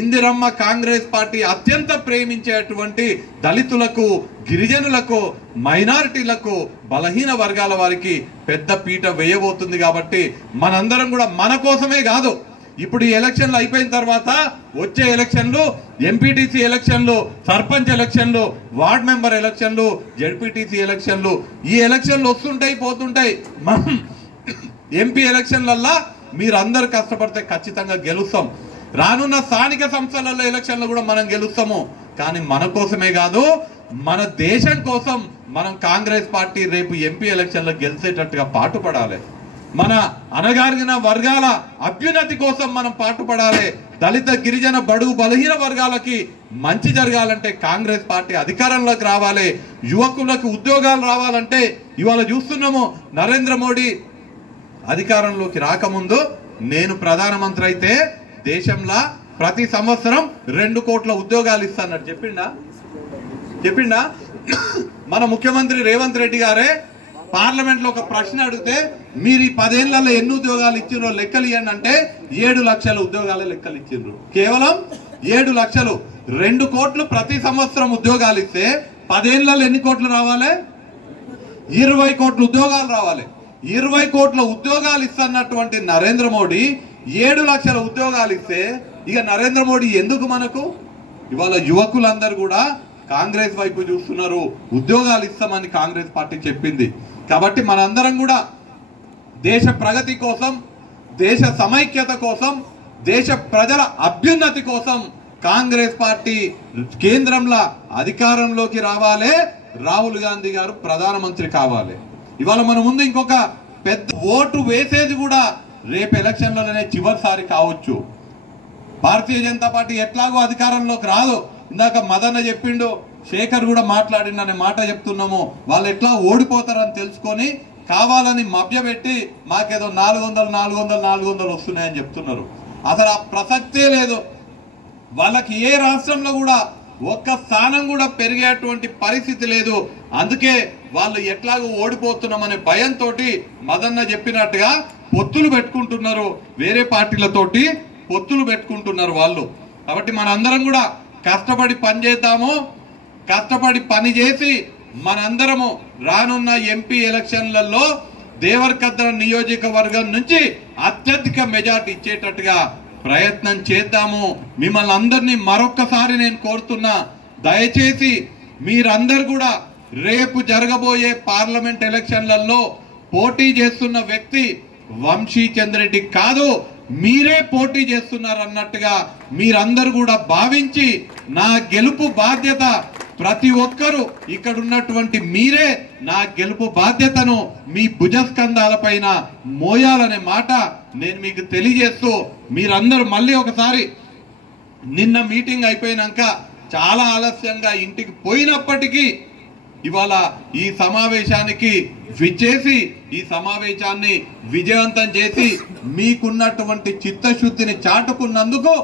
ఇందిరమ్మ కాంగ్రెస్ పార్టీ అత్యంత ప్రేమించేటువంటి దళితులకు, గిరిజనులకు, మైనారిటీలకు, బలహీన వర్గాల వారికి పెద్ద పీట వేయబోతుంది. కాబట్టి మనందరం కూడా మన కోసమే కాదు, ఇప్పుడు ఈ ఎలక్షన్లు అయిపోయిన తర్వాత వచ్చే ఎలక్షన్లు, ఎంపీటీసీ ఎలక్షన్లు, సర్పంచ్ ఎలక్షన్లు, వార్డ్ మెంబర్ ఎలక్షన్లు, జెడ్పీటీసీ ఎలక్షన్లు, ఈ ఎలక్షన్లు వస్తుంటాయి పోతుంటాయి. మనం ఎంపీ ఎలక్షన్లల్లా మీరందరూ కష్టపడితే ఖచ్చితంగా గెలుస్తాం. రానున్న స్థానిక సంస్థలలో ఎలక్షన్లు కూడా మనం గెలుస్తాము. కానీ మన కోసమే కాదు, మన దేశం కోసం మనం కాంగ్రెస్ పార్టీ రేపు ఎంపీ ఎలక్షన్లో గెలిచేటట్టుగా పాటుపడాలి. మన అణగారిన వర్గాల అభ్యున్నతి కోసం మనం పాటుపడాలి. దళిత, గిరిజన, బడుగు, బలహీన వర్గాలకి మంచి జరగాలంటే కాంగ్రెస్ పార్టీ అధికారంలోకి రావాలి. యువకులకు ఉద్యోగాలు రావాలంటే ఇవాళ చూస్తున్నాము, నరేంద్ర మోడీ అధికారంలోకి రాకముందు నేను ప్రధానమంత్రి అయితే దేశంలో ప్రతి సంవత్సరం 2 కోట్ల ఉద్యోగాలు ఇస్తానని చెప్పిండా? మన ముఖ్యమంత్రి రేవంత్ రెడ్డి గారే పార్లమెంట్ లో ఒక ప్రశ్న అడిగితే మీరు ఈ 10 ఏళ్లలో ఎన్ని ఉద్యోగాలు ఇచ్చిండ్రో లెక్కలు ఇవ్వండి అంటే 7 లక్షల ఉద్యోగాల లెక్కలు ఇచ్చిండ్రు. కేవలం 7 లక్షలు. 2 కోట్లు ప్రతి సంవత్సరం ఉద్యోగాలు ఇస్తే 10 ఏళ్లలో ఎన్ని కోట్లు రావాలి? 20 కోట్ల ఉద్యోగాలు రావాలి. 20 కోట్ల ఉద్యోగాలు ఇస్తున్నటువంటి నరేంద్ర మోడీ 7 లక్షల ఉద్యోగాలు ఇస్తే ఇక నరేంద్ర మోడీ ఎందుకు మనకు? ఇవాళ యువకులందరూ కూడా కాంగ్రెస్ వైపు చూస్తున్నారు. ఉద్యోగాలు ఇస్తామని కాంగ్రెస్ పార్టీ చెప్పింది. కాబట్టి మనందరం కూడా దేశ ప్రగతి కోసం, దేశ సమైక్యత కోసం, దేశ ప్రజల అభ్యున్నతి కోసం కాంగ్రెస్ పార్టీ కేంద్రంలో అధికారంలోకి రావాలి. రాహుల్ గాంధీ గారు ప్రధానమంత్రి కావాలి. ఇవాళ మన ముందు ఇంకొక పెద్ద ఓటు వేసేది కూడా రేపు ఎలక్షన్లోనే చివరిసారి కావచ్చు. భారతీయ జనతా పార్టీ ఎట్లాగో అధికారంలోకి రాదు. ఇందాక మదన్న చెప్పిండు, శేఖర్ కూడా మాట్లాడిండు అనే మాట చెప్తున్నాము. వాళ్ళు ఎట్లా ఓడిపోతారని తెలుసుకొని కావాలని మభ్యపెట్టి మాకేదో 400 వస్తున్నాయని చెప్తున్నారు. అసలు ఆ ప్రసక్తే లేదు. వాళ్ళకి ఏ రాష్ట్రంలో కూడా ఒక్క స్థానం కూడా పెరిగేటువంటి పరిస్థితి లేదు. అందుకే వాళ్ళు ఎట్లాగో ఓడిపోతున్నామనే భయంతో మదన్న చెప్పినట్టుగా పొత్తులు పెట్టుకుంటున్నారు, వేరే పార్టీలతోటి పొత్తులు పెట్టుకుంటున్నారు వాళ్ళు. కాబట్టి మనందరం కూడా కష్టపడి పని చేద్దాము, కష్టపడి పని చేసి మనందరము రానున్న ఎంపీ ఎలక్షన్లలో దేవరకద్ర నియోజకవర్గం నుంచి అత్యధిక మెజార్టీ ఇచ్చేటట్టుగా ప్రయత్నం చేద్దాము. మిమ్మల్ని అందరినీ మరొక్కసారి నేను కోరుతున్నా, దయచేసి మీరందరూ కూడా రేపు జరగబోయే పార్లమెంట్ ఎలక్షన్లలో పోటీ చేస్తున్న వ్యక్తి వంశీ చంద్రెడ్డి కాదు, మీరే పోటీ చేస్తున్నారు అన్నట్టుగా మీరందరూ కూడా భావించి నా గెలుపు బాధ్యత ప్రతి ఒక్కరూ ఇక్కడ ఉన్నటువంటి మీరే నా గెలుపు బాధ్యతను మీ భుజస్కంధాలపైన మోయాలనే మాట నేను మీకు తెలియజేస్తూ, మీరందరూ మళ్ళీ ఒకసారి నిన్న మీటింగ్ అయిపోయినాక చాలా ఆలస్యంగా ఇంటికి పోయినప్పటికీ ఇవాళ ఈ సమావేశానికి విచ్చేసి ఈ సమావేశాన్ని విజయవంతం చేసి మీకున్నటువంటి చిత్తశుద్ధిని చాటుకున్నందుకు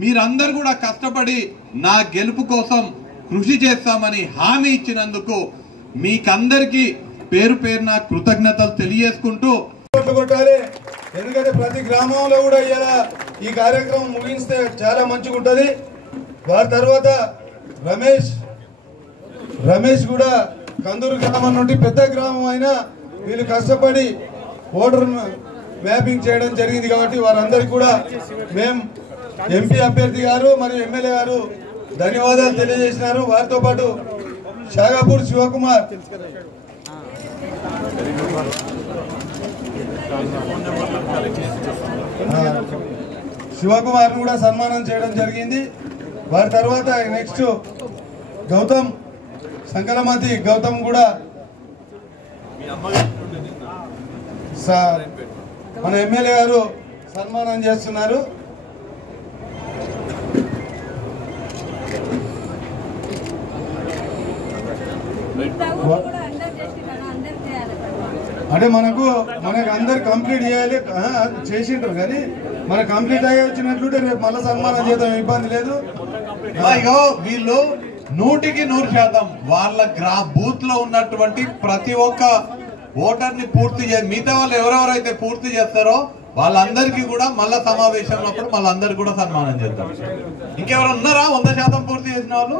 మీరందరూ కూడా కష్టపడి నా గెలుపు కోసం కృషి చేస్తామని హామీ ఇచ్చినందుకు మీకందరికీ పేరు పేరున కృతజ్ఞతలు తెలియజేసుకుంటూ కొట్టాలి. ఎందుకంటే ప్రతి గ్రామంలో కూడా ఇలా ఈ కార్యక్రమం ముగిస్తే చాలా మంచిగా ఉంటుంది. వారి తర్వాత రమేష్ కూడా కందూరు గ్రామం నుండి పెద్ద గ్రామం అయినా వీళ్ళు కష్టపడి ఓటర్ మ్యాపింగ్ చేయడం జరిగింది. కాబట్టి వారందరికీ కూడా మేము ఎంపీ అభ్యర్థి గారు మరియు ఎమ్మెల్యే గారు ధన్యవాదాలు తెలియజేసినారు. వారితో పాటు షాగాపూర్ శివకుమార్ కూడా సన్మానం చేయడం జరిగింది. వారి తర్వాత నెక్స్ట్ సంకలమతి గౌతమ్ కూడా మన ఎమ్మెల్యే గారు సన్మానం చేస్తున్నారు. అంటే మనకు అందరు కంప్లీట్ చేయాలి చేసింటారు, కానీ మనకు కంప్లీట్ అయ్యి వచ్చినట్లుంటే రేపు మళ్ళీ సన్మానం చేద్దాం, ఇబ్బంది లేదు. వీళ్ళు 100% వాళ్ళ బూత్ లో ఉన్నటువంటి ప్రతి ఒక్క ఓటర్ ని పూర్తి మిగతా వాళ్ళు ఎవరెవరైతే పూర్తి చేస్తారో వాళ్ళందరికీ కూడా మళ్ళా సమావేశంలో మళ్ళీ అందరికి కూడా సన్మానం చేద్దాం. ఇంకెవరు ఉన్నారా 100% పూర్తి చేసిన వాళ్ళు?